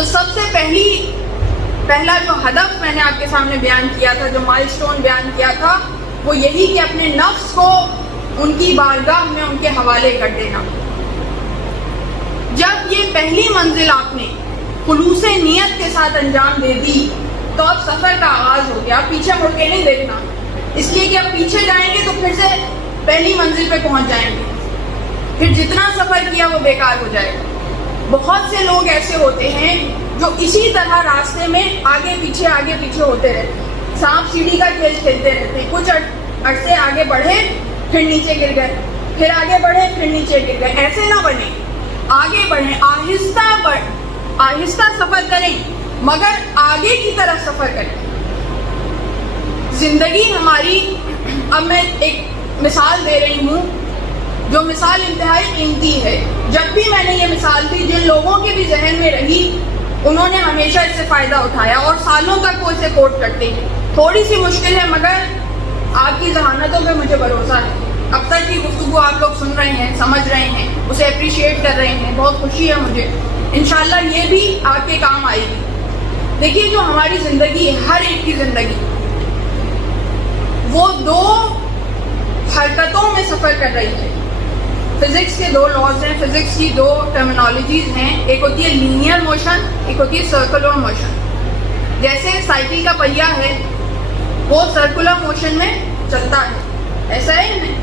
تو سب سے پہلا جو ہدف میں نے آپ کے سامنے بیان کیا تھا، جو مائل سٹون بیان کیا تھا، وہ یہی کہ اپنے نفس کو ان کی بارگاہ میں ان کے حوالے کر دینا۔ جب یہ پہلی منزل آپ نے خلوص نیت کے ساتھ انجام دے دی تو اب سفر کا آغاز ہو گیا۔ اب پیچھے مڑ کے نہیں دیکھنا، اس لیے کہ اب پیچھے جائیں گے تو پھر سے پہلی منزل پہ پہنچ جائیں گے، پھر جتنا سفر کیا وہ بیکار ہو جائے گا۔ بہت سے لوگ ایسے ہوتے ہیں جو اسی طرح راستے میں آگے پیچھے ہوتے رہتے، سانپ سیڑھی کا کھیل کھیلتے رہتے، کچھ عرصے آگے بڑھے پھر نیچے گر گئے، پھر آگے بڑھے پھر نیچے گر گئے۔ ایسے نہ بنے، آگے بڑھیں، آہستہ سفر کریں، مگر آگے کی طرف سفر کریں۔ زندگی ہماری، اب میں ایک مثال دے رہی ہوں جو مثال انتہائی قیمتی ہے۔ جب بھی میں نے یہ مثال دی، جن لوگوں کے بھی ذہن میں رہی انہوں نے ہمیشہ اس سے فائدہ اٹھایا اور سالوں تک وہ اسے کوٹ کرتے ہیں۔ تھوڑی سی مشکل ہے مگر آپ کی ذہانتوں پہ مجھے بھروسہ ہے۔ اب تک کی گفتگو آپ لوگ سن رہے ہیں، سمجھ رہے ہیں، اسے اپریشیٹ کر رہے ہیں، بہت خوشی ہے مجھے۔ انشاءاللہ یہ بھی آپ کے کام آئے گی۔ دیکھیے جو ہماری زندگی ہے، ہر ایک کی زندگی، وہ دو حرکتوں میں سفر کر رہی ہے۔ فزکس کے دو لاز ہیں، فزکس کی دو ٹرمینالوجیز ہیں، ایک ہوتی ہے لینئر موشن، ایک ہوتی ہے سرکولر موشن۔ جیسے سائیکل کا پہیہ ہے وہ سرکولر موشن میں چلتا ہے، ایسا ہے نہیں؟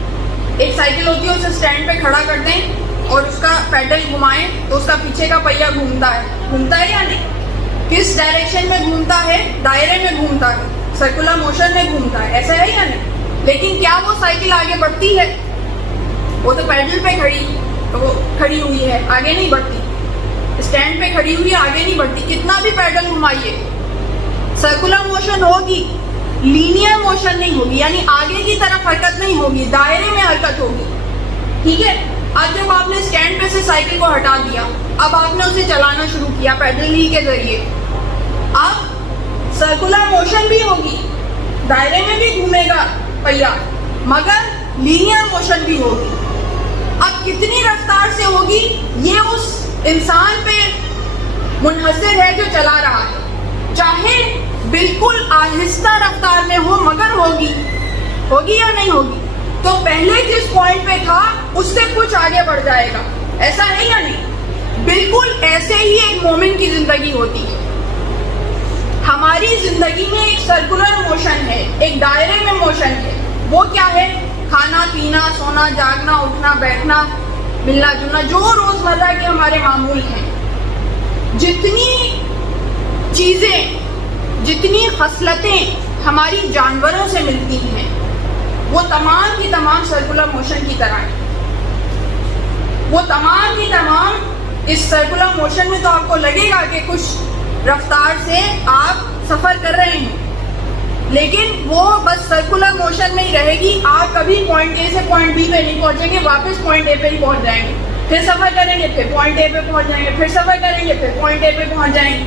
ایک سائیکل ہوتی ہے، اسے اسٹینڈ پہ کھڑا کر دیں اور اس کا پیڈل گھمائیں تو اس کا پیچھے کا پہیہ گھومتا ہے یا نہیں؟ کس ڈائریکشن میں گھومتا ہے؟ دائرے میں گھومتا ہے، سرکولر موشن میں گھومتا ہے، ایسا ہے یا نہیں؟ لیکن کیا وہ سائیکل آگے بڑھتی ہے؟ وہ تو پیڈل پہ کھڑی ہوئی ہے، آگے نہیں بڑھتی۔ اسٹینڈ پہ کھڑی ہوئی ہے، آگے نہیں بڑھتی، کتنا بھی پیڈل گھمائیے۔ سرکولر موشن ہوگی، لینئر موشن نہیں ہوگی، یعنی آگے کی طرف حرکت نہیں ہوگی، دائرے میں حرکت ہوگی، ٹھیک ہے؟ اب جب آپ نے اسٹینڈ پہ سے سائیکل کو ہٹا دیا، اب آپ نے اسے چلانا شروع کیا پیڈل ہی کے ذریعے، اب سرکولر موشن بھی ہوگی، دائرے میں بھی گھومے گا پہیہ، مگر لینئر موشن بھی ہوگی۔ اب کتنی رفتار سے ہوگی یہ اس انسان پہ منحصر ہے جو چلا رہا ہے، چاہے بالکل آہستہ رفتار میں ہو مگر ہوگی یا نہیں ہوگی؟ تو پہلے جس پوائنٹ پہ تھا اس سے کچھ آگے بڑھ جائے گا، ایسا ہے یا نہیں؟ بالکل ایسے ہی ایک مومن کی زندگی ہوتی ہے۔ ہماری زندگی میں ایک سرکولر موشن ہے، ایک دائرے میں موشن ہے۔ وہ کیا ہے؟ کھانا پینا، سونا جاگنا، اٹھنا بیٹھنا، ملنا جلنا، جو روزمرہ کے ہمارے معمول ہیں۔ جتنی چیزیں، جتنی خصلتیں ہماری جانوروں سے ملتی ہیں وہ تمام کی تمام سرکولر موشن کی طرح ہیں۔ وہ تمام کی تمام اس سرکولر موشن میں تو آپ کو لگے گا کہ کچھ رفتار سے آپ سفر کر رہے ہیں، لیکن وہ بس سرکولر موشن میں ہی رہے گی۔ آپ کبھی پوائنٹ اے سے پوائنٹ بی پہ نہیں پہنچیں گے، واپس پوائنٹ اے پہ ہی پہنچ جائیں گے، پھر سفر کریں گے، پھر پوائنٹ اے پہ پہنچ جائیں گے، پھر سفر کریں گے، پھر پوائنٹ اے پہ پہنچ جائیں گے۔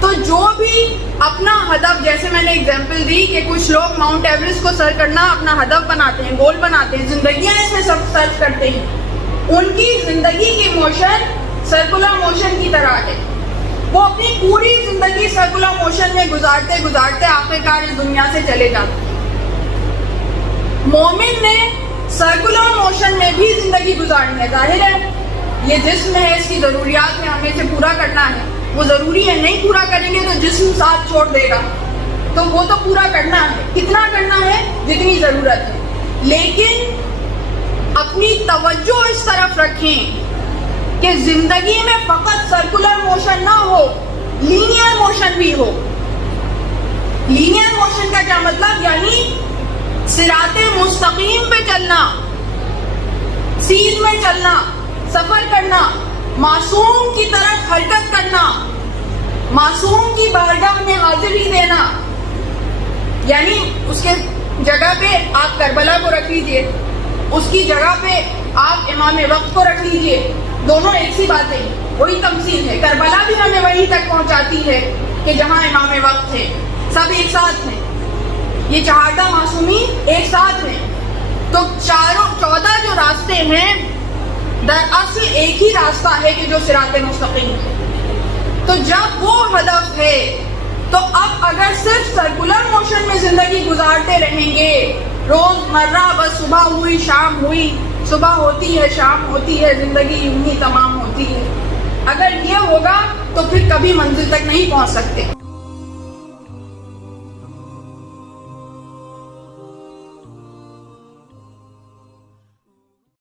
تو جو بھی اپنا ہدف، جیسے میں نے اگزامپل دی کہ کچھ لوگ ماؤنٹ ایوریسٹ کو سر کرنا اپنا ہدف بناتے ہیں، گول بناتے ہیں، زندگیاں اس میں سب سرچ کرتے ہیں، ان کی زندگی کی موشن سرکولر موشن کی طرح ہے۔ وہ اپنی پوری زندگی سرکولر موشن میں گزارتے گزارتے آخرکار اس دنیا سے چلے جاتے ہیں۔ مومن نے سرکولر موشن میں بھی زندگی گزارنی ہے۔ ظاہر ہے یہ جسم ہے، اس کی ضروریات ہے، ہمیں اسے پورا کرنا ہے، وہ ضروری ہے، نہیں پورا کریں گے تو جسم ساتھ چھوڑ دے گا، تو وہ تو پورا کرنا ہے۔ کتنا کرنا ہے؟ جتنی ضرورت ہے، لیکن اپنی توجہ اس طرف رکھیں کہ زندگی میں فقط سرکولر موشن نہ ہو، لینئر موشن بھی ہو۔ لینئر موشن کا کیا مطلب؟ یعنی صراط مستقیم پہ چلنا، سیدھ میں چلنا، سفر کرنا، معصوم کی طرف حرکت کرنا، معصوم کی بارگاہ میں حاضری دینا۔ یعنی اس کے جگہ پہ آپ کربلا کو رکھ لیجئے، اس کی جگہ پہ آپ امام وقت کو رکھ لیجئے، دونوں ایک سی باتیں، وہی تمثیل ہے۔ کربلا بھی ہمیں وہیں تک پہنچاتی ہے کہ جہاں امام وقت ہے، سب ایک ساتھ ہیں، یہ 14 معصومین ایک ساتھ ہیں۔ تو 14 جو راستے ہیں دراصل ایک ہی راستہ ہے کہ جو صراط مستقیم ہے۔ تو جب وہ ہدف ہے تو اب اگر صرف سرکولر موشن میں زندگی گزارتے رہیں گے، روز مرہ بس صبح ہوئی شام ہوئی، صبح ہوتی ہے شام ہوتی ہے، زندگی یوں ہی تمام ہوتی ہے، اگر یہ ہوگا تو پھر کبھی منزل تک نہیں پہنچ سکتے.